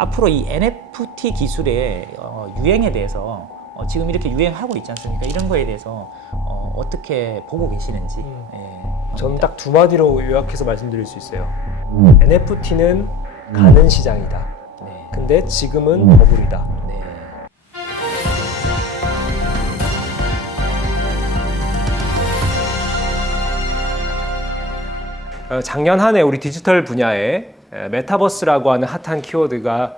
앞으로 이 NFT 기술의 유행에 대해서 지금 이렇게 유행하고 있지 않습니까? 이런 거에 대해서 어떻게 보고 계시는지. 저는 딱 두 마디로 요약해서 말씀드릴 수 있어요. NFT는 가는 시장이다. 네. 근데 지금은 버블이다. 네. 작년 한 해 우리 디지털 분야에 메타버스라고 하는 핫한 키워드가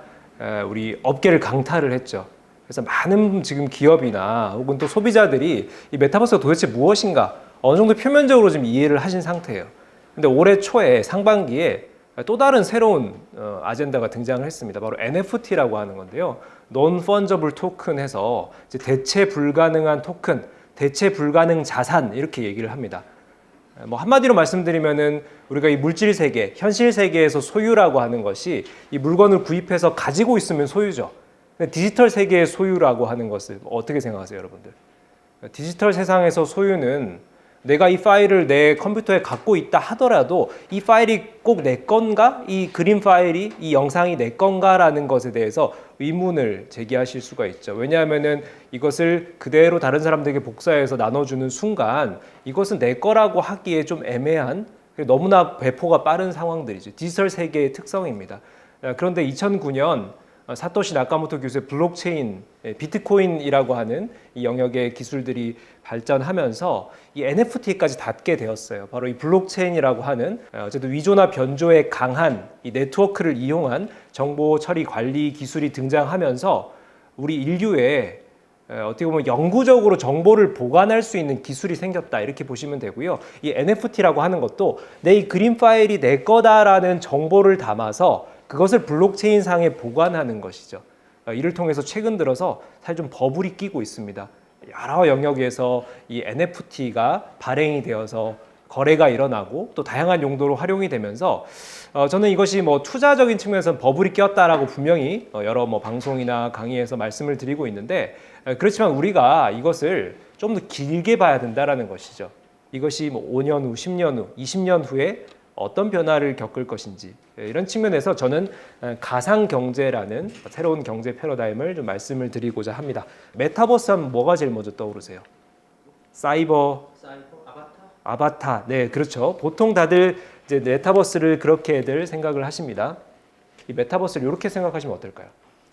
우리 업계를 강타를 했죠. 그래서 많은 지금 기업이나 혹은 또 소비자들이 이 메타버스가 도대체 무엇인가 어느 정도 표면적으로 좀 이해를 하신 상태예요. 근데 올해 초에 상반기에 또 다른 새로운 아젠다가 등장을 했습니다. 바로 NFT라고 하는 건데요. Non-Fungible Token 해서 이제 대체 불가능한 토큰, 대체 불가능 자산 이렇게 얘기를 합니다. 뭐 한마디로 말씀드리면은 우리가 이 물질 세계, 현실 세계에서 소유라고 하는 것이 이 물건을 구입해서 가지고 있으면 소유죠. 근데 디지털 세계의 소유라고 하는 것을 어떻게 생각하세요, 여러분들? 디지털 세상에서 소유는 내가 이 파일을 내 컴퓨터에 갖고 있다 하더라도 이 파일이 꼭 내 건가? 이 그림 파일이, 이 영상이 내 건가라는 것에 대해서 의문을 제기하실 수가 있죠. 왜냐하면은 이것을 그대로 다른 사람들에게 복사해서 나눠주는 순간 이것은 내 거라고 하기에 좀 애매한, 너무나 배포가 빠른 상황들이죠. 디지털 세계의 특성입니다. 그런데 2009년 사토시 나카모토 교수의 블록체인, 비트코인이라고 하는 이 영역의 기술들이 발전하면서 이 NFT까지 닿게 되었어요. 바로 이 블록체인이라고 하는 어쨌든 위조나 변조에 강한 이 네트워크를 이용한 정보 처리 관리 기술이 등장하면서 우리 인류에 어떻게 보면 영구적으로 정보를 보관할 수 있는 기술이 생겼다 이렇게 보시면 되고요. 이 NFT라고 하는 것도 내 이 그림 파일이 내 거다라는 정보를 담아서 그것을 블록체인 상에 보관하는 것이죠. 이를 통해서 최근 들어서 사실 좀 버블이 끼고 있습니다. 여러 영역에서 이 NFT가 발행이 되어서 거래가 일어나고 또 다양한 용도로 활용이 되면서 저는 이것이 뭐 투자적인 측면에서는 버블이 꼈다라고 분명히 여러 뭐 방송이나 강의에서 말씀을 드리고 있는데 그렇지만 우리가 이것을 좀 더 길게 봐야 된다라는 것이죠. 이것이 뭐 5년 후, 10년 후, 20년 후에 어떤 변화를 겪을 것인지 이런 측면에서 저는 가상경제라는 새로운 경제 패러다임을 좀 말씀을 드리고자 합니다. 메타버스 하면 뭐가 제일 먼저 떠오르세요? 사이버, 아바타. 네, 그렇죠. 보통 다들 이제 메타버스를 그렇게들 생각을 하십니다. 이 메타버스를 이렇게 생각하시면 어떨까요?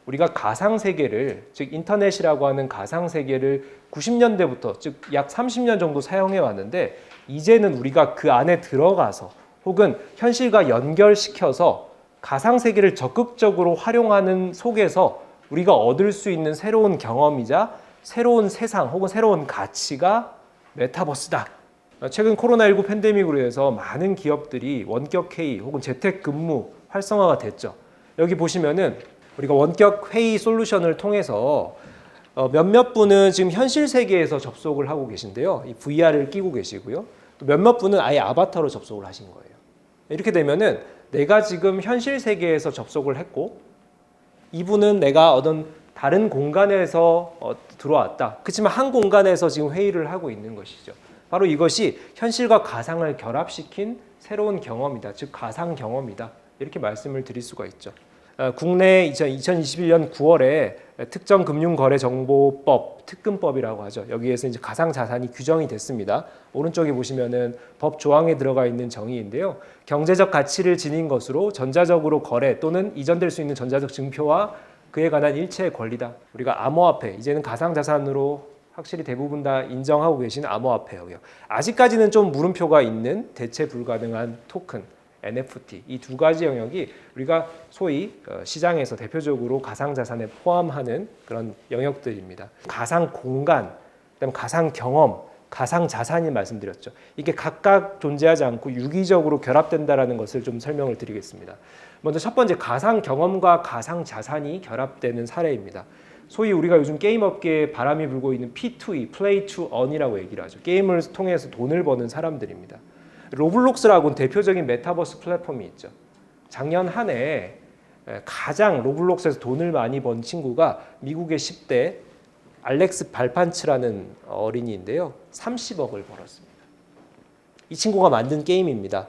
우리가 가상세계를, 즉 인터넷이라고 하는 가상세계를 90년대부터 즉 약 30년 정도 사용해 왔는데 이제는 우리가 그 안에 들어가서 혹은 현실과 연결시켜서 가상세계를 적극적으로 활용하는 속에서 우리가 얻을 수 있는 새로운 경험이자 새로운 세상 혹은 새로운 가치가 메타버스다. 최근 코로나19 팬데믹으로 해서 많은 기업들이 원격 회의 혹은 재택근무 활성화가 됐죠. 여기 보시면은 우리가 원격 회의 솔루션을 통해서 몇몇 분은 지금 현실 세계에서 접속을 하고 계신데요. 이 VR을 끼고 계시고요. 또 몇몇 분은 아예 아바타로 접속을 하신 거예요. 이렇게 되면은 내가 지금 현실 세계에서 접속을 했고 이분은 내가 어떤 다른 공간에서 들어왔다. 그렇지만 한 공간에서 지금 회의를 하고 있는 것이죠. 바로 이것이 현실과 가상을 결합시킨 새로운 경험이다. 즉 가상 경험이다. 이렇게 말씀을 드릴 수가 있죠. 국내 2021년 9월에 특정금융거래정보법 특금법이라고 하죠. 여기에서 이제 가상자산이 규정이 됐습니다. 오른쪽에 보시면은 법 조항에 들어가 있는 정의인데요. 경제적 가치를 지닌 것으로 전자적으로 거래 또는 이전될 수 있는 전자적 증표와 그에 관한 일체의 권리다. 우리가 암호화폐, 이제는 가상자산으로 확실히 대부분 다 인정하고 계시는 암호화폐고요. 아직까지는 좀 물음표가 있는 대체 불가능한 토큰, NFT 이 두 가지 영역이 우리가 소위 시장에서 대표적으로 가상자산에 포함하는 그런 영역들입니다. 가상 공간, 그다음에 가상 경험, 가상 자산이 말씀드렸죠. 이게 각각 존재하지 않고 유기적으로 결합된다라는 것을 좀 설명을 드리겠습니다. 먼저 첫 번째 가상 경험과 가상 자산이 결합되는 사례입니다. 소위 우리가 요즘 게임 업계에 바람이 불고 있는 P2E, Play to Earn이라고 얘기를 하죠. 게임을 통해서 돈을 버는 사람들입니다. 로블록스라고는 대표적인 메타버스 플랫폼이 있죠. 작년 한 해 가장 로블록스에서 돈을 많이 번 친구가 미국의 10대 알렉스 발판츠라는 어린이인데요. 30억을 벌었습니다. 이 친구가 만든 게임입니다.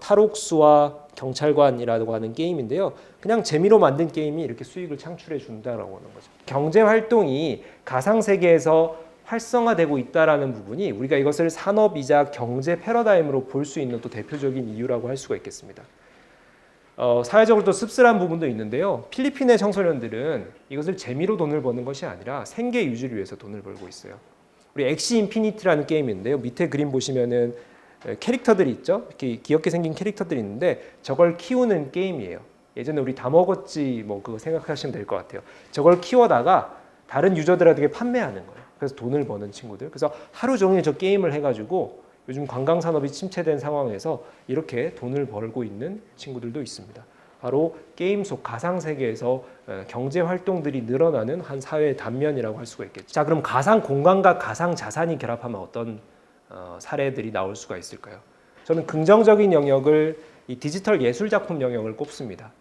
탈옥수와 경찰관이라고 하는 게임인데요. 그냥 재미로 만든 게임이 이렇게 수익을 창출해 준다라고 하는 거죠. 경제 활동이 가상 세계에서 활성화되고 있다라는 부분이 우리가 이것을 산업이자 경제 패러다임으로 볼 수 있는 또 대표적인 이유라고 할 수가 있겠습니다. 사회적으로 또 씁쓸한 부분도 있는데요. 필리핀의 청소년들은 이것을 재미로 돈을 버는 것이 아니라 생계 유지를 위해서 돈을 벌고 있어요. 우리 엑시 인피니티라는 게임인데요. 밑에 그림 보시면은 캐릭터들이 있죠. 이렇게 귀엽게 생긴 캐릭터들이 있는데 저걸 키우는 게임이에요. 예전에 우리 다 먹었지 뭐 그거 생각하시면 될 것 같아요. 저걸 키워다가 다른 유저들에게 판매하는 거예요. 그래서 돈을 버는 친구들. 그래서 하루 종일 저 게임을 해가지고 요즘 관광 산업이 침체된 상황에서 이렇게 돈을 벌고 있는 친구들도 있습니다. 바로 게임 속 가상 세계에서 경제 활동들이 늘어나는 한 사회의 단면이라고 할 수가 있겠죠. 자, 그럼 가상 공간과 가상 자산이 결합하면 어떤 사례들이 나올 수가 있을까요? 저는 긍정적인 영역을 이 디지털 예술 작품 영역을 꼽습니다.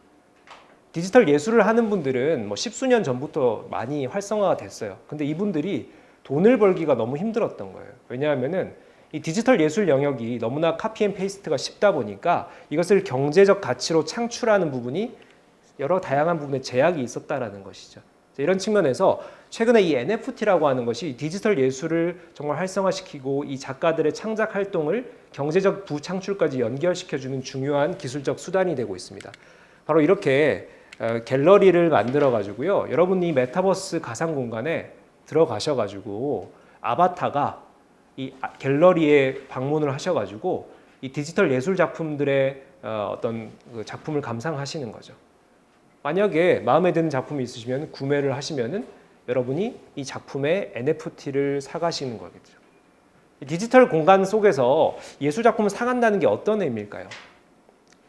디지털 예술을 하는 분들은 뭐 십수년 전부터 많이 활성화가 됐어요. 근데 이분들이 돈을 벌기가 너무 힘들었던 거예요. 왜냐하면은 이 디지털 예술 영역이 너무나 카피 앤 페이스트가 쉽다 보니까 이것을 경제적 가치로 창출하는 부분이 여러 다양한 부분에 제약이 있었다라는 것이죠. 이런 측면에서 최근에 이 NFT라고 하는 것이 디지털 예술을 정말 활성화시키고 이 작가들의 창작 활동을 경제적 부창출까지 연결시켜주는 중요한 기술적 수단이 되고 있습니다. 바로 이렇게 갤러리를 만들어 가지고요. 여러분이 메타버스 가상 공간에 들어가셔 가지고 아바타가 이 갤러리에 방문을 하셔 가지고 이 디지털 예술 작품들의 어떤 그 작품을 감상하시는 거죠. 만약에 마음에 드는 작품이 있으시면 구매를 하시면은 여러분이 이 작품의 NFT를 사가시는 거겠죠. 디지털 공간 속에서 예술 작품을 사간다는 게 어떤 의미일까요?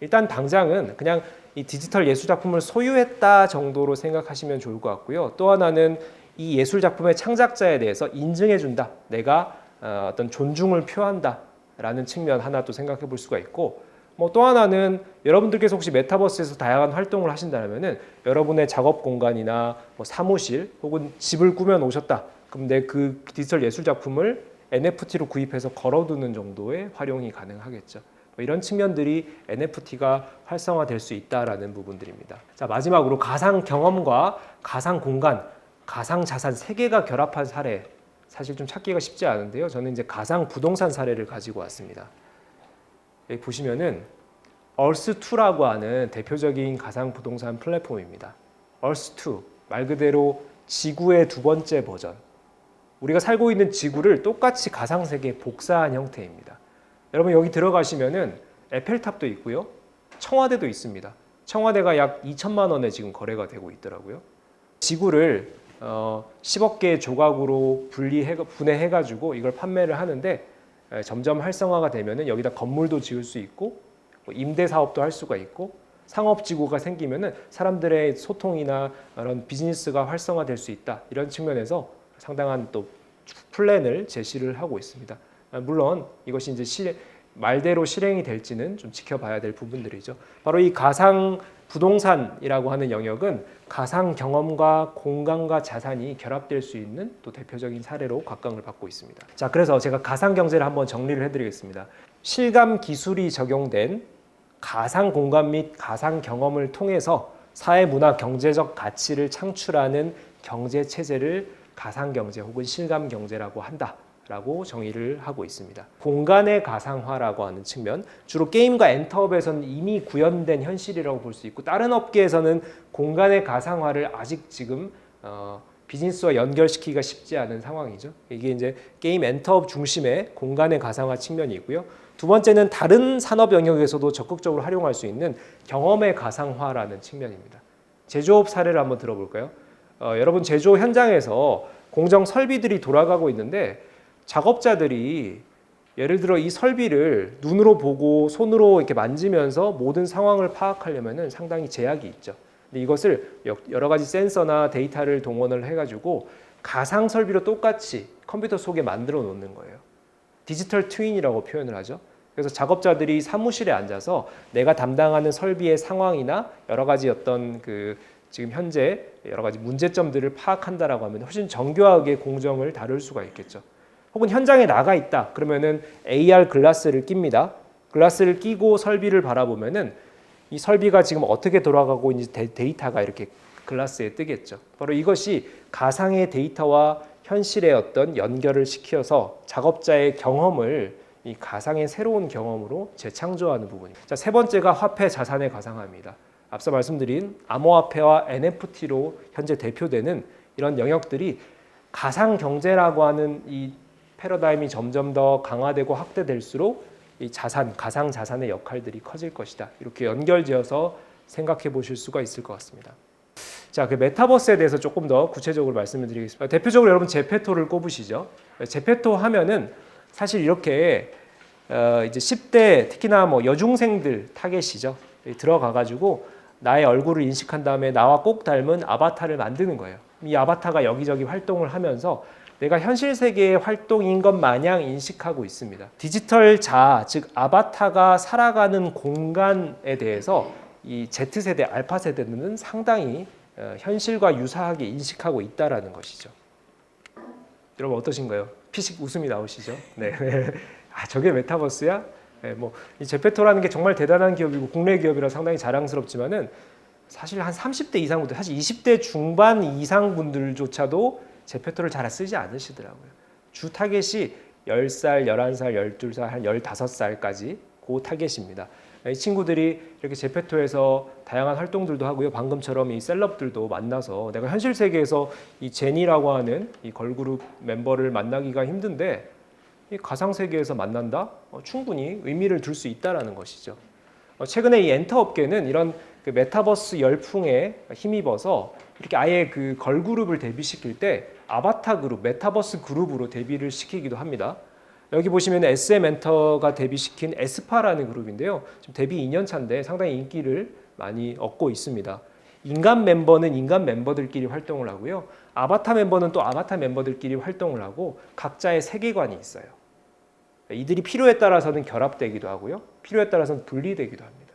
일단 당장은 그냥 이 디지털 예술 작품을 소유했다 정도로 생각하시면 좋을 것 같고요. 또 하나는 이 예술 작품의 창작자에 대해서 인증해준다. 내가 어떤 존중을 표한다라는 측면 하나 또 생각해 볼 수가 있고, 뭐 또 하나는 여러분들께서 혹시 메타버스에서 다양한 활동을 하신다면은 여러분의 작업 공간이나 뭐 사무실 혹은 집을 꾸며 놓으셨다. 그럼 내 그 디지털 예술 작품을 NFT로 구입해서 걸어두는 정도의 활용이 가능하겠죠. 이런 측면들이 NFT가 활성화될 수 있다라는 부분들입니다. 자, 마지막으로 가상 경험과 가상 공간, 가상 자산 세 개가 결합한 사례, 사실 좀 찾기가 쉽지 않은데요. 저는 이제 가상 부동산 사례를 가지고 왔습니다. 여기 보시면은 얼스2라고 하는 대표적인 가상 부동산 플랫폼입니다. 얼스2 말 그대로 지구의 두 번째 버전. 우리가 살고 있는 지구를 똑같이 가상 세계에 복사한 형태입니다. 여러분 여기 들어가시면은 에펠탑도 있고요. 청와대도 있습니다. 청와대가 약 2천만 원에 지금 거래가 되고 있더라고요. 지구를 10억 개의 조각으로 분해해가지고 이걸 판매를 하는데 점점 활성화가 되면은 여기다 건물도 지을 수 있고 임대 사업도 할 수가 있고 상업지구가 생기면은 사람들의 소통이나 이런 비즈니스가 활성화될 수 있다. 이런 측면에서 상당한 또 플랜을 제시를 하고 있습니다. 물론 이것이 이제 말대로 실행이 될지는 좀 지켜봐야 될 부분들이죠. 바로 이 가상 부동산이라고 하는 영역은 가상 경험과 공간과 자산이 결합될 수 있는 또 대표적인 사례로 각광을 받고 있습니다. 자, 그래서 제가 가상 경제를 한번 정리를 해드리겠습니다. 실감 기술이 적용된 가상 공간 및 가상 경험을 통해서 사회 문화 경제적 가치를 창출하는 경제 체제를 가상 경제 혹은 실감 경제라고 한다라고 정의를 하고 있습니다. 공간의 가상화라고 하는 측면, 주로 게임과 엔터업에서는 이미 구현된 현실이라고 볼 수 있고, 다른 업계에서는 공간의 가상화를 아직 지금 비즈니스와 연결시키기가 쉽지 않은 상황이죠. 이게 이제 게임 엔터업 중심의 공간의 가상화 측면이 있고요. 두 번째는 다른 산업 영역에서도 적극적으로 활용할 수 있는 경험의 가상화라는 측면입니다. 제조업 사례를 한번 들어볼까요? 여러분 제조 현장에서 공정 설비들이 돌아가고 있는데 작업자들이 예를 들어 이 설비를 눈으로 보고 손으로 이렇게 만지면서 모든 상황을 파악하려면은 상당히 제약이 있죠. 근데 이것을 여러 가지 센서나 데이터를 동원을 해가지고 가상 설비로 똑같이 컴퓨터 속에 만들어 놓는 거예요. 디지털 트윈이라고 표현을 하죠. 그래서 작업자들이 사무실에 앉아서 내가 담당하는 설비의 상황이나 여러 가지 어떤 지금 현재 여러 가지 문제점들을 파악한다라고 하면 훨씬 정교하게 공정을 다룰 수가 있겠죠. 혹은 현장에 나가 있다. 그러면은 AR 글라스를 낍니다. 글라스를 끼고 설비를 바라보면은 이 설비가 지금 어떻게 돌아가고 있는지 데이터가 이렇게 글라스에 뜨겠죠. 바로 이것이 가상의 데이터와 현실의 어떤 연결을 시켜서 작업자의 경험을 이 가상의 새로운 경험으로 재창조하는 부분입니다. 자, 세 번째가 화폐 자산의 가상화입니다. 앞서 말씀드린 암호화폐와 NFT로 현재 대표되는 이런 영역들이 가상 경제라고 하는 이 패러다임이 점점 더 강화되고 확대될수록 이 자산, 가상 자산의 역할들이 커질 것이다. 이렇게 연결지어서 생각해 보실 수가 있을 것 같습니다. 자, 그 메타버스에 대해서 조금 더 구체적으로 말씀을 드리겠습니다. 대표적으로 여러분 제페토를 꼽으시죠. 제페토 하면은 사실 이렇게 이제 10대 특히나 뭐 여중생들 타겟이죠. 들어가 가지고 나의 얼굴을 인식한 다음에 나와 꼭 닮은 아바타를 만드는 거예요. 이 아바타가 여기저기 활동을 하면서 내가 현실 세계의 활동인 것 마냥 인식하고 있습니다. 디지털 자아, 즉 아바타가 살아가는 공간에 대해서 이 Z세대, 알파 세대는 상당히 현실과 유사하게 인식하고 있다라는 것이죠. 여러분 어떠신가요? 피식 웃음이 나오시죠? 네. 아, 저게 메타버스야? 네, 이 제페토라는 게 정말 대단한 기업이고 국내 기업이라 상당히 자랑스럽지만은 사실 한 30대 이상 분들, 사실 20대 중반 이상 분들조차도 제페토를 잘 쓰지 않으시더라고요. 주 타겟이 10살, 11살, 12살, 한 15살까지 그 타겟입니다. 이 친구들이 이렇게 제페토에서 다양한 활동들도 하고요. 방금처럼 이 셀럽들도 만나서 내가 현실 세계에서 이 제니라고 하는 이 걸그룹 멤버를 만나기가 힘든데 이 가상 세계에서 만난다? 충분히 의미를 둘 수 있다라는 것이죠. 최근에 이 엔터 업계는 이런 그 메타버스 열풍에 힘입어서 이렇게 아예 그 걸그룹을 데뷔시킬 때 아바타 그룹, 메타버스 그룹으로 데뷔를 시키기도 합니다. 여기 보시면 SM 엔터가 데뷔시킨 에스파라는 그룹인데요. 지금 데뷔 2년 차인데 상당히 인기를 많이 얻고 있습니다. 인간 멤버는 인간 멤버들끼리 활동을 하고요. 아바타 멤버는 또 아바타 멤버들끼리 활동을 하고 각자의 세계관이 있어요. 이들이 필요에 따라서는 결합되기도 하고요. 필요에 따라서는 분리되기도 합니다.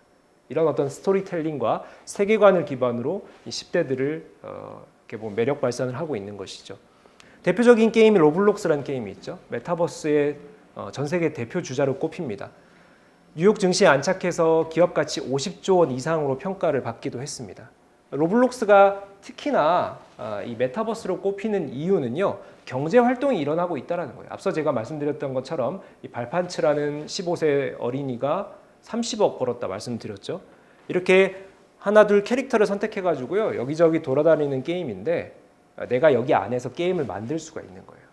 이런 어떤 스토리텔링과 세계관을 기반으로 이 10대들을 이렇게 보면 매력 발산을 하고 있는 것이죠. 대표적인 게임이 로블록스라는 게임이 있죠. 메타버스의 전 세계 대표 주자로 꼽힙니다. 뉴욕 증시에 안착해서 기업 가치 50조 원 이상으로 평가를 받기도 했습니다. 로블록스가 특히나 이 메타버스로 꼽히는 이유는요, 경제 활동이 일어나고 있다는 거예요. 앞서 제가 말씀드렸던 것처럼 이 발판츠라는 15세 어린이가 30억 벌었다 말씀드렸죠. 이렇게 하나 둘 캐릭터를 선택해 가지고요, 여기저기 돌아다니는 게임인데 내가 여기 안에서 게임을 만들 수가 있는 거예요.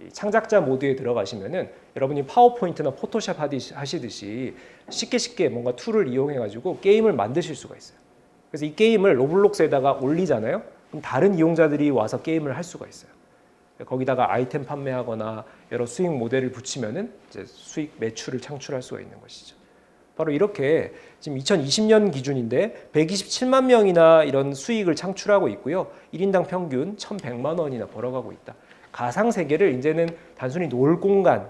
이 창작자 모드에 들어가시면은 여러분이 파워포인트나 포토샵 하시듯이 쉽게 뭔가 툴을 이용해 가지고 게임을 만드실 수가 있어요. 그래서 이 게임을 로블록스에다가 올리잖아요. 그럼 다른 이용자들이 와서 게임을 할 수가 있어요. 거기다가 아이템 판매하거나 여러 수익 모델을 붙이면은 이제 수익 매출을 창출할 수가 있는 것이죠. 바로 이렇게 지금 2020년 기준인데 127만 명이나 이런 수익을 창출하고 있고요. 1인당 평균 1,100만 원이나 벌어가고 있다. 가상 세계를 이제는 단순히 놀 공간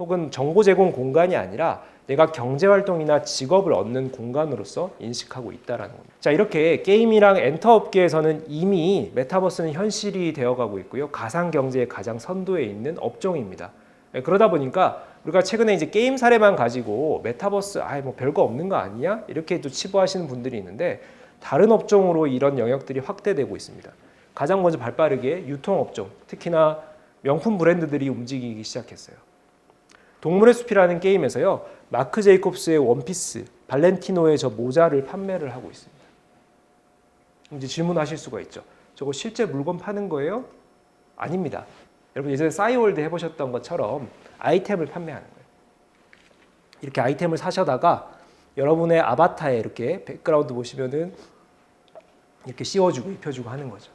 혹은 정보 제공 공간이 아니라 내가 경제 활동이나 직업을 얻는 공간으로서 인식하고 있다라는 겁니다. 자, 이렇게 게임이랑 엔터 업계에서는 이미 메타버스는 현실이 되어가고 있고요. 가상 경제의 가장 선도에 있는 업종입니다. 그러다 보니까 우리가 최근에 이제 게임 사례만 가지고 메타버스 뭐 별거 없는 거 아니야? 이렇게 또 치부하시는 분들이 있는데 다른 업종으로 이런 영역들이 확대되고 있습니다. 가장 먼저 발빠르게 유통업종, 특히나 명품 브랜드들이 움직이기 시작했어요. 동물의 숲이라는 게임에서요, 마크 제이콥스의 원피스, 발렌티노의 저 모자를 판매를 하고 있습니다. 이제 질문하실 수가 있죠. 저거 실제 물건 파는 거예요? 아닙니다. 여러분 예전에 싸이월드 해보셨던 것처럼 아이템을 판매하는 거예요. 이렇게 아이템을 사셔다가 여러분의 아바타에 이렇게 백그라운드 보시면은 이렇게 씌워주고 입혀주고 하는 거죠.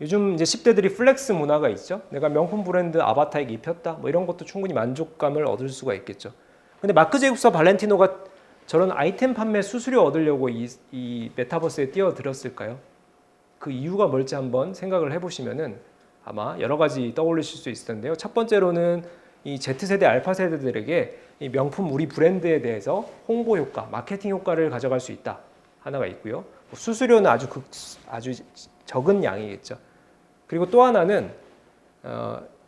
요즘 이제 10대들이 플렉스 문화가 있죠. 내가 명품 브랜드 아바타에게 입혔다. 뭐 이런 것도 충분히 만족감을 얻을 수가 있겠죠. 근데 마크 제이콥스와 발렌티노가 저런 아이템 판매 수수료 얻으려고 이 메타버스에 뛰어들었을까요? 그 이유가 뭘지 한번 생각을 해보시면은 아마 여러 가지 떠올리실 수 있을 텐데요. 첫 번째로는 이 Z세대, 알파 세대들에게 이 명품 우리 브랜드에 대해서 홍보 효과, 마케팅 효과를 가져갈 수 있다. 하나가 있고요. 수수료는 아주 적은 양이겠죠. 그리고 또 하나는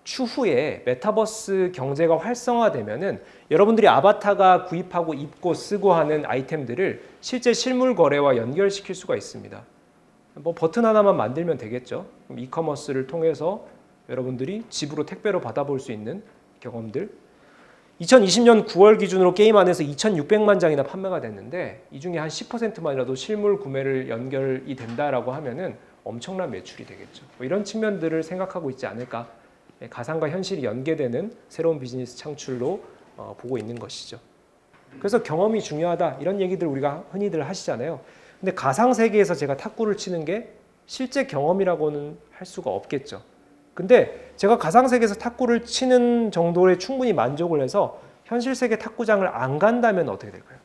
추후에 메타버스 경제가 활성화되면은 여러분들이 아바타가 구입하고 입고 쓰고 하는 아이템들을 실제 실물 거래와 연결시킬 수가 있습니다. 뭐 버튼 하나만 만들면 되겠죠. 그럼 이커머스를 통해서 여러분들이 집으로 택배로 받아볼 수 있는 경험들. 2020년 9월 기준으로 게임 안에서 2,600만 장이나 판매가 됐는데 이 중에 한 10%만이라도 실물 구매를 연결이 된다라고 하면은 엄청난 매출이 되겠죠. 뭐 이런 측면들을 생각하고 있지 않을까. 가상과 현실이 연계되는 새로운 비즈니스 창출로 보고 있는 것이죠. 그래서 경험이 중요하다 이런 얘기들 우리가 흔히들 하시잖아요. 근데 가상 세계에서 제가 탁구를 치는 게 실제 경험이라고는 할 수가 없겠죠. 근데 제가 가상 세계에서 탁구를 치는 정도에 충분히 만족을 해서 현실 세계 탁구장을 안 간다면 어떻게 될까요?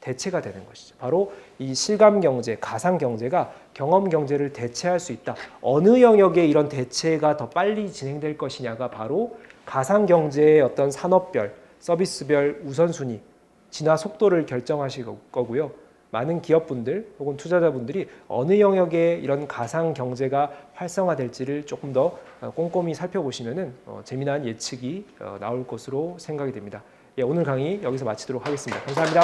대체가 되는 것이죠. 바로 이 실감 경제, 가상 경제가 경험 경제를 대체할 수 있다. 어느 영역에 이런 대체가 더 빨리 진행될 것이냐가 바로 가상 경제의 어떤 산업별, 서비스별 우선순위, 진화 속도를 결정하실 거고요. 많은 기업분들 혹은 투자자분들이 어느 영역에 이런 가상 경제가 활성화될지를 조금 더 꼼꼼히 살펴보시면은 재미난 예측이 나올 것으로 생각이 됩니다. 예, 오늘 강의 여기서 마치도록 하겠습니다. 감사합니다.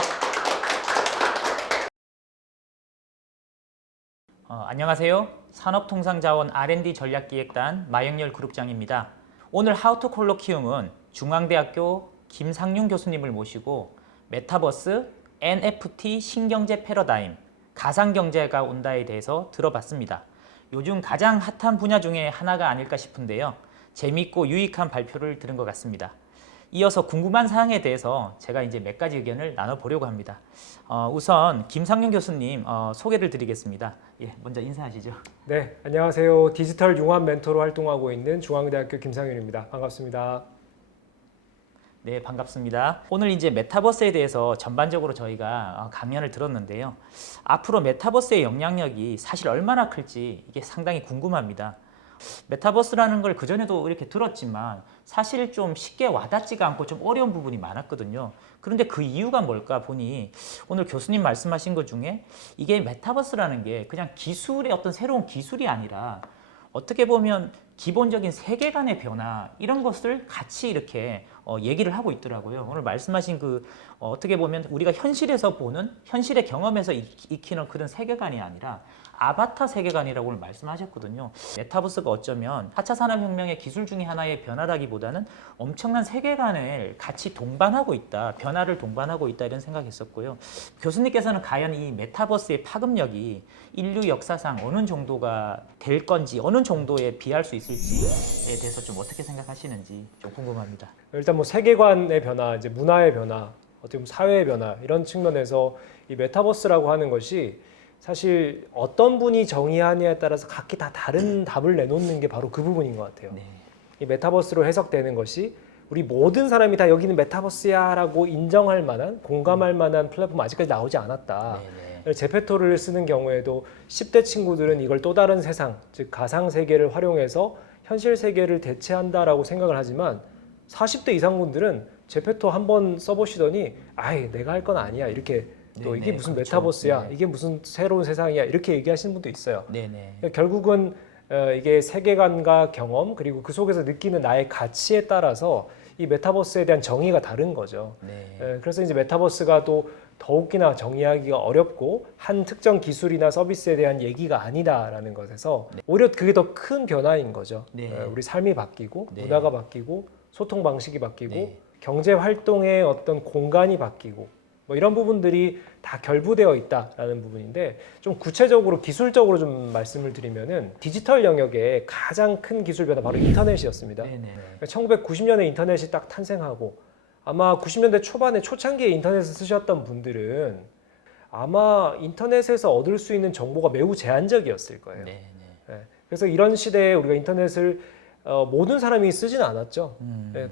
안녕하세요. 산업통상자원 R&D 전략기획단 마영렬 그룹장입니다. 오늘 하우투 콜로키움은 중앙대학교 김상윤 교수님을 모시고 메타버스, NFT 신경제 패러다임, 가상경제가 온다에 대해서 들어봤습니다. 요즘 가장 핫한 분야 중에 하나가 아닐까 싶은데요. 재밌고 유익한 발표를 들은 것 같습니다. 이어서 궁금한 사항에 대해서 제가 이제 몇 가지 의견을 나눠보려고 합니다. 우선 김상윤 교수님 소개를 드리겠습니다. 예, 먼저 인사하시죠. 네, 안녕하세요. 디지털 융합 멘토로 활동하고 있는 중앙대학교 김상윤입니다. 반갑습니다. 네, 반갑습니다. 오늘 이제 메타버스에 대해서 전반적으로 저희가 강연을 들었는데요. 앞으로 메타버스의 영향력이 사실 얼마나 클지 이게 상당히 궁금합니다. 메타버스라는 걸 그전에도 이렇게 들었지만 사실 좀 쉽게 와닿지가 않고 좀 어려운 부분이 많았거든요. 그런데 그 이유가 뭘까 보니 오늘 교수님 말씀하신 것 중에 이게 메타버스라는 게 그냥 기술의 어떤 새로운 기술이 아니라 어떻게 보면 기본적인 세계관의 변화 이런 것을 같이 이렇게 얘기를 하고 있더라고요. 오늘 말씀하신 그 어떻게 보면 우리가 현실에서 보는 현실의 경험에서 익히는 그런 세계관이 아니라 아바타 세계관이라고 오늘 말씀하셨거든요. 메타버스가 어쩌면 4차 산업혁명의 기술 중에 하나의 변화라기보다는 엄청난 세계관을 같이 동반하고 있다, 변화를 동반하고 있다 이런 생각했었고요. 교수님께서는 과연 이 메타버스의 파급력이 인류 역사상 어느 정도가 될 건지, 어느 정도에 비할 수 있을지에 대해서 좀 어떻게 생각하시는지 좀 궁금합니다. 일단 뭐 세계관의 변화, 이제 문화의 변화, 어떻게 보면 사회의 변화 이런 측면에서 이 메타버스라고 하는 것이 사실 어떤 분이 정의하느냐에 따라서 각기 다 다른 답을 내놓는 게 바로 그 부분인 것 같아요. 네. 이 메타버스로 해석되는 것이 우리 모든 사람이 다 여기는 메타버스야라고 인정할 만한, 공감할 만한 플랫폼 아직까지 나오지 않았다. 네. 제페토를 쓰는 경우에도 10대 친구들은 이걸 또 다른 세상, 즉 가상 세계를 활용해서 현실 세계를 대체한다라고 생각을 하지만 40대 이상 분들은 제페토 한번 써보시더니 아이 내가 할 건 아니야 이렇게 또 이게 무슨 그렇죠. 메타버스야, 네. 이게 무슨 새로운 세상이야 이렇게 얘기하시는 분도 있어요. 네네. 결국은 이게 세계관과 경험 그리고 그 속에서 느끼는 나의 가치에 따라서 이 메타버스에 대한 정의가 다른 거죠. 네. 그래서 이제 메타버스가 또 더욱이나 정의하기가 어렵고 한 특정 기술이나 서비스에 대한 얘기가 아니다라는 것에서 오히려 그게 더 큰 변화인 거죠. 네. 우리 삶이 바뀌고 네. 문화가 바뀌고 소통 방식이 바뀌고 네. 경제 활동의 어떤 공간이 바뀌고 뭐 이런 부분들이 다 결부되어 있다라는 부분인데 좀 구체적으로 기술적으로 좀 말씀을 드리면은 디지털 영역의 가장 큰 기술 변화 바로 인터넷이었습니다. 네네. 1990년에 인터넷이 딱 탄생하고 아마 90년대 초반에 초창기에 인터넷을 쓰셨던 분들은 아마 인터넷에서 얻을 수 있는 정보가 매우 제한적이었을 거예요. 네네. 그래서 이런 시대에 우리가 인터넷을 모든 사람이 쓰지는 않았죠.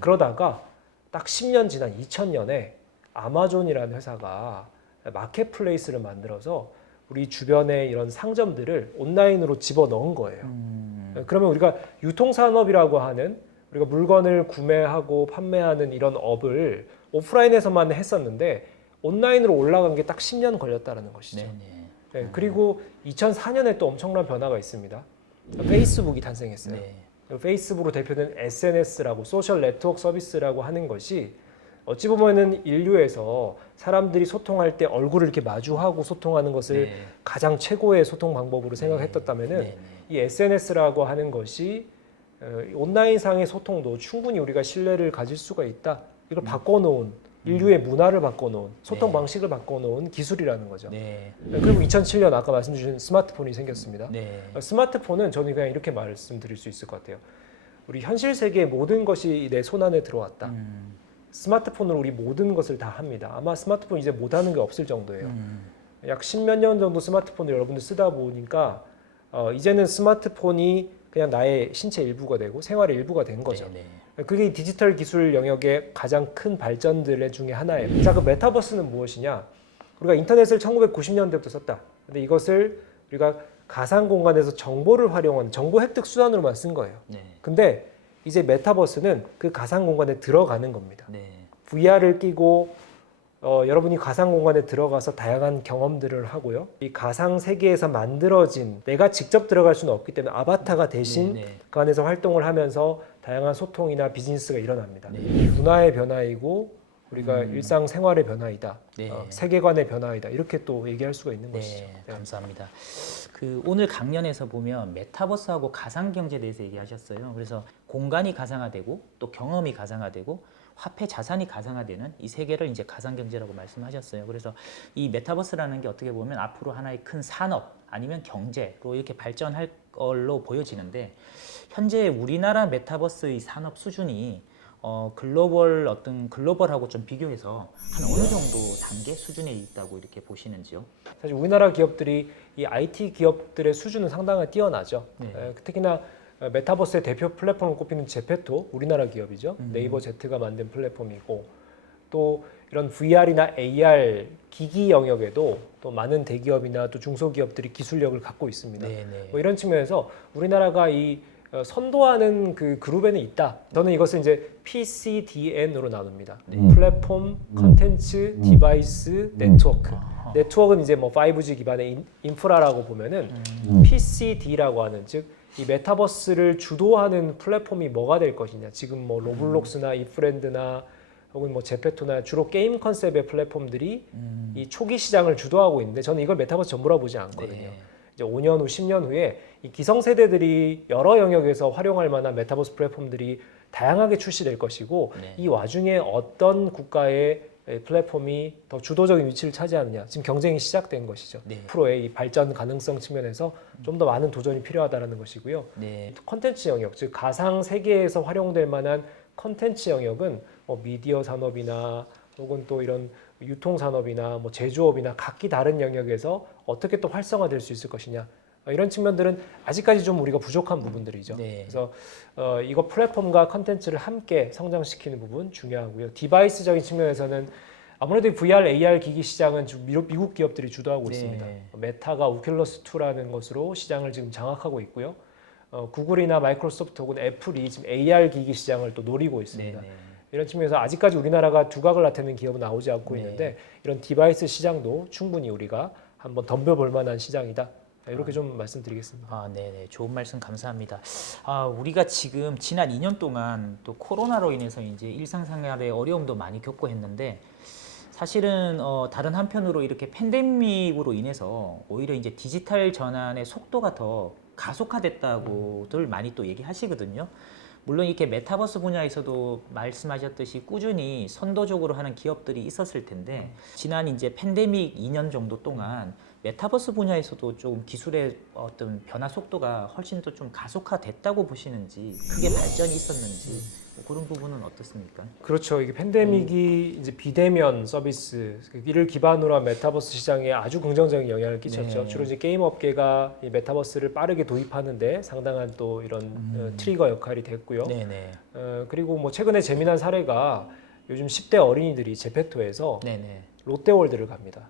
그러다가 딱 10년 지난 2000년에 아마존이라는 회사가 마켓플레이스를 만들어서 우리 주변에 이런 상점들을 온라인으로 집어넣은 거예요. 그러면 우리가 유통산업이라고 하는 우리가 물건을 구매하고 판매하는 이런 업을 오프라인에서만 했었는데 온라인으로 올라간 게 딱 10년 걸렸다는 것이죠. 네네. 그리고 2004년에 또 엄청난 변화가 있습니다. 페이스북이 탄생했어요. 네. 페이스북으로 대표된 SNS라고 소셜 네트워크 서비스라고 하는 것이 어찌 보면은 인류에서 사람들이 소통할 때 얼굴을 이렇게 마주하고 소통하는 것을 네. 가장 최고의 소통 방법으로 생각했었다면은 네. 이 SNS라고 하는 것이 온라인상의 소통도 충분히 우리가 신뢰를 가질 수가 있다. 이걸 바꿔놓은 인류의 문화를 바꿔놓은 소통 네. 방식을 바꿔놓은 기술이라는 거죠. 네. 그리고 2007년 아까 말씀 주신 스마트폰이 생겼습니다. 네. 스마트폰은 저는 그냥 이렇게 말씀드릴 수 있을 것 같아요. 우리 현실 세계의 모든 것이 내 손 안에 들어왔다. 스마트폰으로 우리 모든 것을 다 합니다. 아마 스마트폰 이제 못하는 게 없을 정도예요. 약 10몇 년 정도 스마트폰을 여러분들 쓰다 보니까 이제는 스마트폰이 그냥 나의 신체 일부가 되고 생활의 일부가 된 거죠. 네. 그게 디지털 기술 영역의 가장 큰 발전들 중에 하나예요. 자, 그 메타버스는 무엇이냐? 우리가 인터넷을 1990년대부터 썼다. 근데 이것을 우리가 가상 공간에서 정보를 활용한 정보 획득 수단으로만 쓴 거예요. 네. 근데 이제 메타버스는 그 가상 공간에 들어가는 겁니다. 네. VR을 끼고 여러분이 가상 공간에 들어가서 다양한 경험들을 하고요. 이 가상 세계에서 만들어진 내가 직접 들어갈 수는 없기 때문에 아바타가 대신 네. 그 안에서 활동을 하면서 다양한 소통이나 비즈니스가 일어납니다. 네. 문화의 변화이고 우리가 일상생활의 변화이다. 네. 세계관의 변화이다. 이렇게 또 얘기할 수가 있는 것이죠. 네, 감사합니다. 그 오늘 강연에서 보면 메타버스하고 가상 경제에 대해서 얘기하셨어요. 그래서 공간이 가상화되고 또 경험이 가상화되고 화폐 자산이 가상화되는 이 세계를 이제 가상 경제라고 말씀하셨어요. 그래서 이 메타버스라는 게 어떻게 보면 앞으로 하나의 큰 산업 아니면 경제로 이렇게 발전할 걸로 보여지는데 현재 우리나라 메타버스의 산업 수준이 글로벌하고 좀 비교해서 한 어느 정도 단계 수준에 있다고 이렇게 보시는지요? 사실 우리나라 기업들이 이 IT 기업들의 수준은 상당히 뛰어나죠. 네. 특히나 메타버스의 대표 플랫폼을 꼽히는 제페토, 우리나라 기업이죠. 네이버 Z가 만든 플랫폼이고 또 이런 VR이나 AR 기기 영역에도 또 많은 대기업이나 또 중소기업들이 기술력을 갖고 있습니다. 네네. 뭐 이런 측면에서 우리나라가 이 선도하는 그 그룹에는 있다. 저는 이것을 이제 PCDN으로 나눕니다. 플랫폼, 컨텐츠, 디바이스, 네트워크. 네트워크는 이제 뭐 5G 기반의 인프라라고 보면은 PCD라고 하는 즉 이 메타버스를 주도하는 플랫폼이 뭐가 될 것이냐. 지금 뭐 로블록스나 이프랜드나 혹은 뭐 제페토나 주로 게임 컨셉의 플랫폼들이 이 초기 시장을 주도하고 있는데 저는 이걸 메타버스 전부라 보지 않거든요. 네. 이제 5년 후, 10년 후에 이 기성세대들이 여러 영역에서 활용할 만한 메타버스 플랫폼들이 다양하게 출시될 것이고 네. 이 와중에 어떤 국가의 플랫폼이 더 주도적인 위치를 차지하느냐 지금 경쟁이 시작된 것이죠. 네. 앞으로의 이 발전 가능성 측면에서 좀 더 많은 도전이 필요하다는 것이고요. 네. 컨텐츠 영역, 즉 가상 세계에서 활용될 만한 컨텐츠 영역은 뭐 미디어 산업이나 혹은 또 이런 유통 산업이나 뭐 제조업이나 각기 다른 영역에서 어떻게 또 활성화될 수 있을 것이냐 이런 측면들은 아직까지 좀 우리가 부족한 부분들이죠. 네. 그래서 이거 플랫폼과 컨텐츠를 함께 성장시키는 부분 중요하고요. 디바이스적인 측면에서는 아무래도 VR, AR 기기 시장은 미국 기업들이 주도하고 네. 있습니다. 메타가 오큘러스 2라는 것으로 시장을 지금 장악하고 있고요. 구글이나 마이크로소프트 혹은 애플이 지금 AR 기기 시장을 또 노리고 있습니다. 네. 이런 측면에서 아직까지 우리나라가 두각을 나타내는 기업은 나오지 않고 네. 있는데 이런 디바이스 시장도 충분히 우리가 한번 덤벼볼 만한 시장이다. 이렇게 좀 말씀드리겠습니다. 아, 네네. 좋은 말씀 감사합니다. 우리가 지금 지난 2년 동안 또 코로나로 인해서 이제 일상생활에 어려움도 많이 겪고 했는데 사실은 다른 한편으로 이렇게 팬데믹으로 인해서 오히려 이제 디지털 전환의 속도가 더 가속화됐다고들 많이 또 얘기하시거든요. 물론 이렇게 메타버스 분야에서도 말씀하셨듯이 꾸준히 선도적으로 하는 기업들이 있었을 텐데 지난 이제 팬데믹 2년 정도 동안 메타버스 분야에서도 좀 기술의 어떤 변화 속도가 훨씬 더 좀 가속화됐다고 보시는지 크게 발전이 있었는지 그런 부분은 어떻습니까? 그렇죠. 이게 팬데믹이 이제 비대면 서비스 이를 기반으로 한 메타버스 시장에 아주 긍정적인 영향을 끼쳤죠. 네. 주로 이제 게임 업계가 이 메타버스를 빠르게 도입하는데 상당한 또 이런 트리거 역할이 됐고요. 네네. 그리고 뭐 최근에 재미난 사례가 요즘 10대 어린이들이 제페토에서 네네. 롯데월드를 갑니다.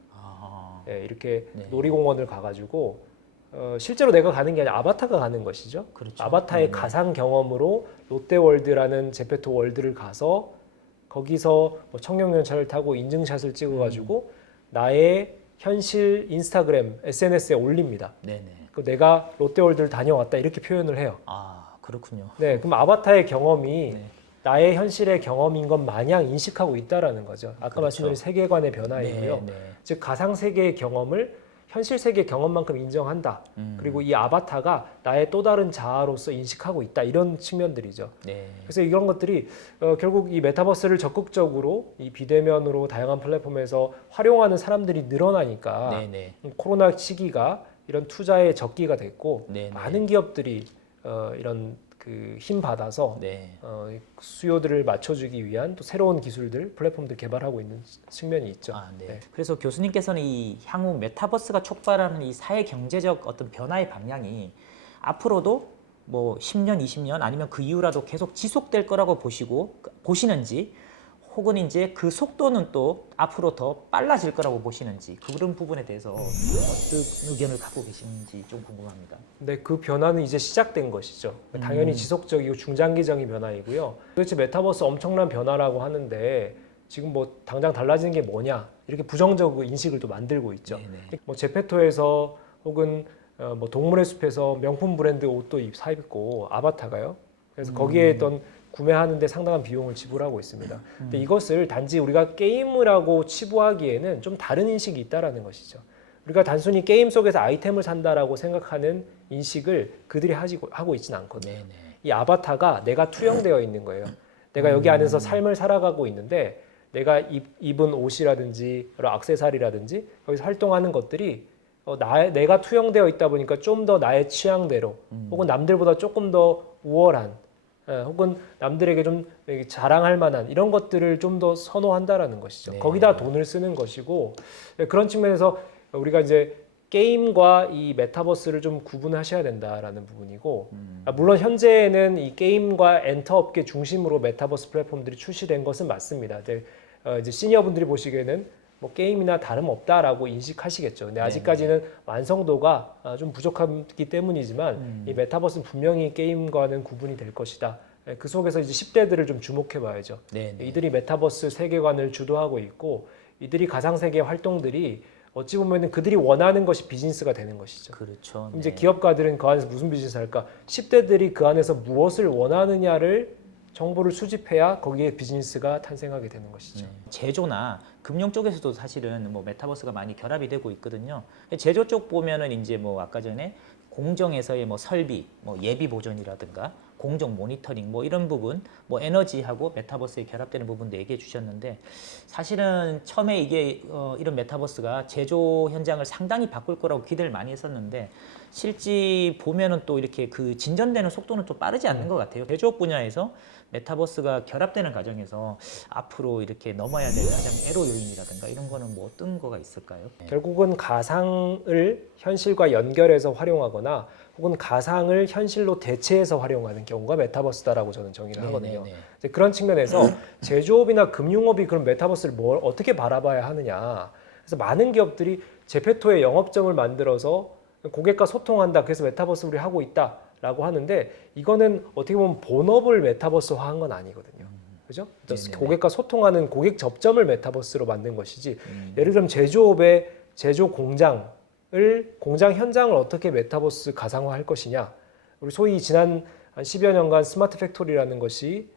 예, 이렇게 네. 놀이공원을 가가지고 실제로 내가 가는 게 아니라 아바타가 가는 것이죠. 그렇죠. 아바타의 네네. 가상 경험으로 롯데월드라는 제페토 월드를 가서 거기서 뭐 청룡열차를 타고 인증샷을 찍어가지고 나의 현실 인스타그램 SNS에 올립니다. 네네. 그 내가 롯데월드를 다녀왔다 이렇게 표현을 해요. 그렇군요. 네, 그럼 아바타의 경험이 네. 나의 현실의 경험인 것 마냥 인식하고 있다라는 거죠. 아까 그렇죠. 말씀드린 세계관의 변화이고요. 네, 네. 즉 가상 세계의 경험을 현실 세계 경험만큼 인정한다. 그리고 이 아바타가 나의 또 다른 자아로서 인식하고 있다. 이런 측면들이죠. 네. 그래서 이런 것들이 결국 이 메타버스를 적극적으로 이 비대면으로 다양한 플랫폼에서 활용하는 사람들이 늘어나니까 네, 네. 코로나 시기가 이런 투자의 적기가 됐고 네, 네. 많은 기업들이 이런 그 힘 받아서 네. 수요들을 맞춰주기 위한 또 새로운 기술들, 플랫폼들 개발하고 있는 측면이 있죠. 아, 네. 네. 그래서 교수님께서는 이 향후 메타버스가 촉발하는 이 사회 경제적 어떤 변화의 방향이 앞으로도 뭐 10년, 20년 아니면 그 이후라도 계속 지속될 거라고 보시는지 혹은 이제 그 속도는 또 앞으로 더 빨라질 거라고 보시는지 그런 부분에 대해서 어떤 의견을 갖고 계시는지 좀 궁금합니다. 근데 그 변화는 이제 시작된 것이죠. 당연히 지속적이고 중장기적인 변화이고요. 도대체 메타버스 엄청난 변화라고 하는데 지금 뭐 당장 달라지는 게 뭐냐 이렇게 부정적 인식을 또 만들고 있죠. 네네. 뭐 제페토에서 혹은 뭐 동물의 숲에서 명품 브랜드 옷도 사입고 아바타가요. 그래서 거기에 어떤 구매하는데 상당한 비용을 지불하고 있습니다. 근데 이것을 단지 우리가 게임이라고 치부하기에는 좀 다른 인식이 있다라는 것이죠. 우리가 단순히 게임 속에서 아이템을 산다라고 생각하는 인식을 그들이 하고 있지는 않거든요. 네네. 이 아바타가 내가 투영되어 있는 거예요. 내가 여기 안에서 삶을 살아가고 있는데 내가 입은 옷이라든지 여러 액세서리라든지 여기서 활동하는 것들이 내가 투영되어 있다 보니까 좀 더 나의 취향대로 혹은 남들보다 조금 더 우월한 혹은 남들에게 좀 자랑할 만한 이런 것들을 좀 더 선호한다라는 것이죠. 네. 거기다 돈을 쓰는 것이고 그런 측면에서 우리가 이제 게임과 이 메타버스를 좀 구분하셔야 된다라는 부분이고 물론 현재는 이 게임과 엔터업계 중심으로 메타버스 플랫폼들이 출시된 것은 맞습니다. 이제 시니어분들이 보시기에는 뭐 게임이나 다름없다라고 인식하시겠죠. 근데 아직까지는 완성도가 좀 부족하기 때문이지만 이 메타버스는 분명히 게임과는 구분이 될 것이다. 그 속에서 이제 10대들을 좀 주목해 봐야죠. 네네. 이들이 메타버스 세계관을 주도하고 있고 이들이 가상세계 활동들이 어찌 보면은 그들이 원하는 것이 비즈니스가 되는 것이죠. 그렇죠. 이제 네. 기업가들은 그 안에서 무슨 비즈니스 할까? 10대들이 그 안에서 무엇을 원하느냐를 정보를 수집해야 거기에 비즈니스가 탄생하게 되는 것이죠. 제조나 금융 쪽에서도 사실은 뭐 메타버스가 많이 결합이 되고 있거든요. 제조 쪽 보면은 이제 뭐 아까 전에 공정에서의 뭐 설비, 뭐 예비 보존이라든가 공정 모니터링 뭐 이런 부분, 뭐 에너지하고 메타버스에 결합되는 부분도 얘기해 주셨는데 사실은 처음에 이게 이런 메타버스가 제조 현장을 상당히 바꿀 거라고 기대를 많이 했었는데 실제 보면은 또 이렇게 그 진전되는 속도는 좀 빠르지 않는 것 같아요. 제조업 분야에서 메타버스가 결합되는 과정에서 앞으로 이렇게 넘어야 될 가장 애로 요인이라든가 이런 거는 뭐 어떤 거가 있을까요? 결국은 가상을 현실과 연결해서 활용하거나 혹은 가상을 현실로 대체해서 활용하는 경우가 메타버스다라고 저는 정의를 하거든요. 이제 그런 측면에서 제조업이나 금융업이 그런 메타버스를 어떻게 바라봐야 하느냐. 그래서 많은 기업들이 제페토의 영업점을 만들어서 고객과 소통한다. 그래서 메타버스 우리 하고 있다라고 하는데 이거는 어떻게 보면 본업을 메타버스화한 건 아니거든요. 그죠? 고객과 소통하는 고객 접점을 메타버스로 만든 것이지. 예를 들면 제조업의 제조 공장 현장을 어떻게 메타버스 가상화할 것이냐. 우리 소위 지난 한 10여 년간 스마트 팩토리라는 것이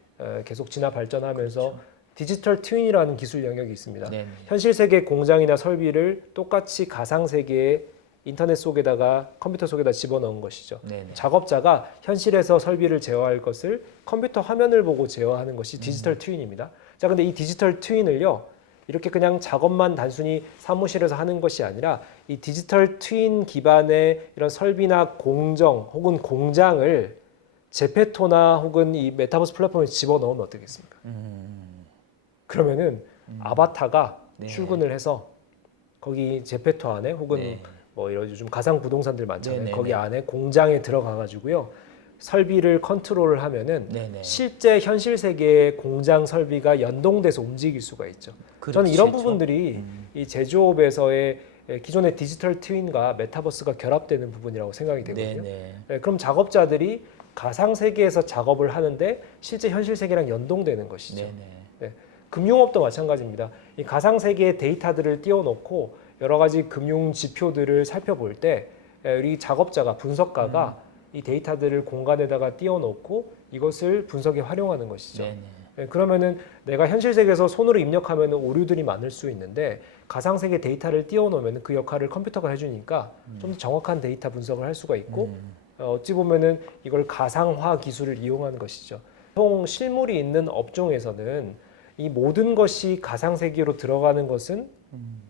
계속 진화 발전하면서 그렇죠. 디지털 트윈이라는 기술 영역이 있습니다. 네네. 현실 세계 공장이나 설비를 똑같이 가상 세계의 인터넷 속에다가 컴퓨터 속에다 집어넣은 것이죠. 네네. 작업자가 현실에서 설비를 제어할 것을 컴퓨터 화면을 보고 제어하는 것이 디지털 트윈입니다. 자, 근데 이 디지털 트윈을요, 이렇게 그냥 작업만 단순히 사무실에서 하는 것이 아니라 이 디지털 트윈 기반의 이런 설비나 공정 혹은 공장을 제페토나 혹은 이 메타버스 플랫폼에 집어넣으면 어떻겠습니까? 그러면은 아바타가 네. 출근을 해서 거기 제페토 안에 혹은 네. 뭐 이런 요즘 가상 부동산들 많잖아요. 네네네. 거기 안에 공장에 들어가 가지고요. 설비를 컨트롤을 하면은 네네. 실제 현실 세계의 공장 설비가 연동돼서 움직일 수가 있죠. 그렇지, 저는 이런 부분들이 이 제조업에서의 기존의 디지털 트윈과 메타버스가 결합되는 부분이라고 생각이 되거든요. 네, 그럼 작업자들이 가상 세계에서 작업을 하는데 실제 현실 세계랑 연동되는 것이죠. 네, 금융업도 마찬가지입니다. 이 가상 세계의 데이터들을 띄워놓고 여러 가지 금융 지표들을 살펴볼 때 우리 작업자가 분석가가 이 데이터들을 공간에다가 띄워놓고 이것을 분석에 활용하는 것이죠. 네네. 예, 그러면은 내가 현실 세계에서 손으로 입력하면 오류들이 많을 수 있는데 가상 세계 데이터를 띄워놓으면 그 역할을 컴퓨터가 해주니까 좀 더 정확한 데이터 분석을 할 수가 있고 어찌 보면은 이걸 가상화 기술을 이용하는 것이죠. 보통 실물이 있는 업종에서는 이 모든 것이 가상 세계로 들어가는 것은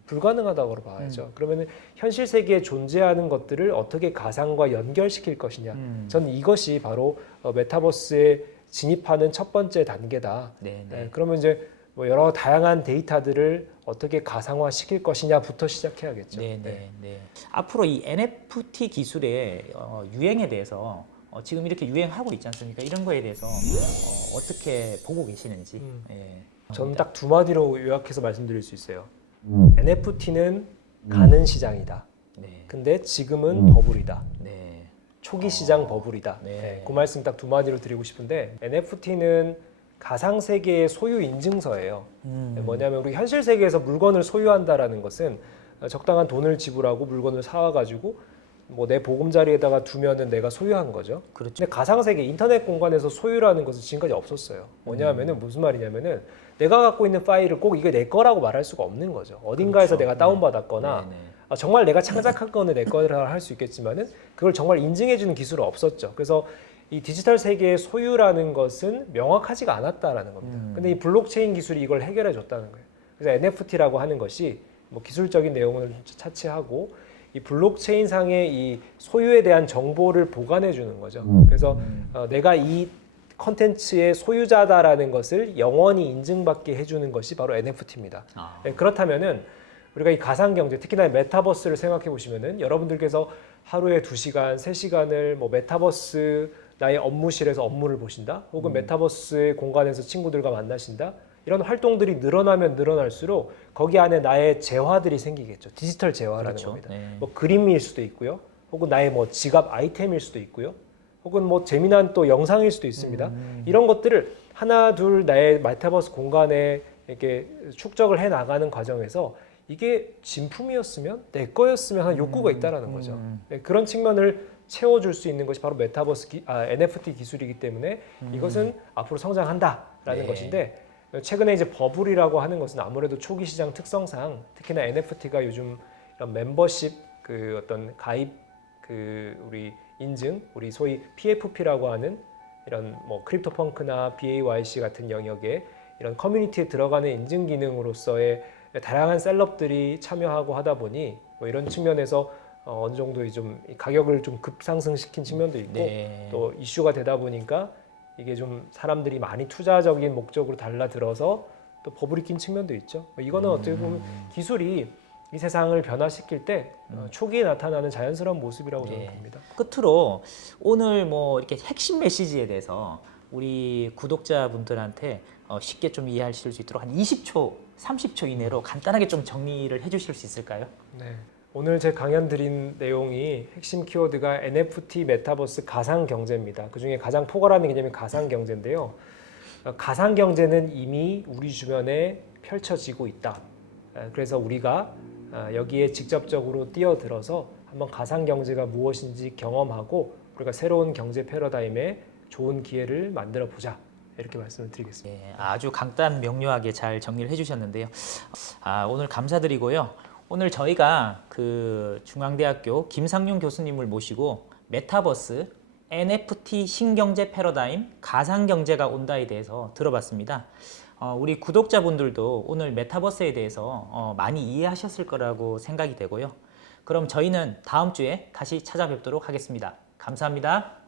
불가능하다고 봐야죠. 그러면은 현실 세계에 존재하는 것들을 어떻게 가상과 연결시킬 것이냐. 저는 이것이 바로 메타버스에 진입하는 첫 번째 단계다. 네네. 네, 그러면 이제 뭐 여러 다양한 데이터들을 어떻게 가상화 시킬 것이냐부터 시작해야겠죠. 네네. 네. 앞으로 이 NFT 기술의 유행에 대해서 지금 이렇게 유행하고 있지 않습니까? 이런 거에 대해서 어떻게 보고 계시는지. 예. 저는 딱 두 마디로 요약해서 말씀드릴 수 있어요. NFT는 가는 시장이다. 네. 근데 지금은 버블이다. 네. 초기 시장 버블이다. 네. 네, 그 말씀 딱 두 마디로 드리고 싶은데 NFT는 가상 세계의 소유 인증서예요. 뭐냐면 우리 현실 세계에서 물건을 소유한다라는 것은 적당한 돈을 지불하고 물건을 사와가지고 뭐 내 보금자리에다가 두면은 내가 소유한 거죠. 그렇죠. 근데 가상 세계 인터넷 공간에서 소유라는 것은 지금까지 없었어요. 뭐냐면은 무슨 말이냐면은 내가 갖고 있는 파일을 꼭 이게 내 거라고 말할 수가 없는 거죠. 어딘가에서 그렇죠. 내가 다운받았거나 네네. 정말 내가 창작한 거는 내 거라 할 수 있겠지만은 그걸 정말 인증해주는 기술은 없었죠. 그래서 이 디지털 세계의 소유라는 것은 명확하지가 않았다라는 겁니다. 근데 이 블록체인 기술이 이걸 해결해 줬다는 거예요. 그래서 NFT라고 하는 것이 뭐 기술적인 내용을 차치하고 이 블록체인 상의 이 소유에 대한 정보를 보관해 주는 거죠. 그래서 내가 이 컨텐츠의 소유자다라는 것을 영원히 인증받게 해주는 것이 바로 NFT입니다. 네, 그렇다면은 우리가 이 가상 경제, 특히나 메타버스를 생각해 보시면은 여러분들께서 하루에 2시간, 3시간을 뭐 메타버스 나의 업무실에서 업무를 보신다, 혹은 메타버스의 공간에서 친구들과 만나신다. 이런 활동들이 늘어나면 늘어날수록 거기 안에 나의 재화들이 생기겠죠. 디지털 재화라는 그렇죠. 겁니다. 네. 뭐 그림일 수도 있고요, 혹은 나의 뭐 지갑 아이템일 수도 있고요, 혹은 뭐 재미난 또 영상일 수도 있습니다. 이런 것들을 하나 둘 나의 메타버스 공간에 이렇게 축적을 해 나가는 과정에서 이게 진품이었으면 내 거였으면 하는 욕구가 있다라는 거죠. 네, 그런 측면을 채워줄 수 있는 것이 바로 NFT 기술이기 때문에 이것은 앞으로 성장한다라는 네. 것인데, 최근에 이제 버블이라고 하는 것은 아무래도 초기 시장 특성상 특히나 NFT가 요즘 이런 멤버십 그 어떤 가입 그 우리 인증, 우리 소위 PFP라고 하는 이런 뭐 크립토펑크나 BAYC 같은 영역에 이런 커뮤니티에 들어가는 인증 기능으로서의 다양한 셀럽들이 참여하고 하다 보니 뭐 이런 측면에서 어느 정도 좀 가격을 좀 급상승시킨 측면도 있고, 네. 또 이슈가 되다 보니까 이게 좀 사람들이 많이 투자적인 목적으로 달라들어서 또 버블이 낀 측면도 있죠. 이거는 어떻게 보면 기술이 이 세상을 변화시킬 때 초기에 나타나는 자연스러운 모습이라고 저는 봅니다. 끝으로 오늘 뭐 이렇게 핵심 메시지에 대해서 우리 구독자분들한테 쉽게 좀 이해하실 수 있도록 한 20초, 30초 이내로 간단하게 좀 정리를 해주실 수 있을까요? 네. 오늘 제 강연 드린 내용이 핵심 키워드가 NFT, 메타버스, 가상 경제입니다. 그 중에 가장 포괄하는 개념이 가상 경제인데요. 가상 경제는 이미 우리 주변에 펼쳐지고 있다. 그래서 우리가 여기에 직접적으로 뛰어들어서 한번 가상 경제가 무엇인지 경험하고 우리가 새로운 경제 패러다임에 좋은 기회를 만들어 보자. 이렇게 말씀을 드리겠습니다. 네, 아주 간단 명료하게 잘 정리를 해주셨는데요. 오늘 감사드리고요. 오늘 저희가 그 중앙대학교 김상용 교수님을 모시고 메타버스, NFT 신경제 패러다임, 가상경제가 온다에 대해서 들어봤습니다. 우리 구독자분들도 오늘 메타버스에 대해서 많이 이해하셨을 거라고 생각이 되고요. 그럼 저희는 다음 주에 다시 찾아뵙도록 하겠습니다. 감사합니다.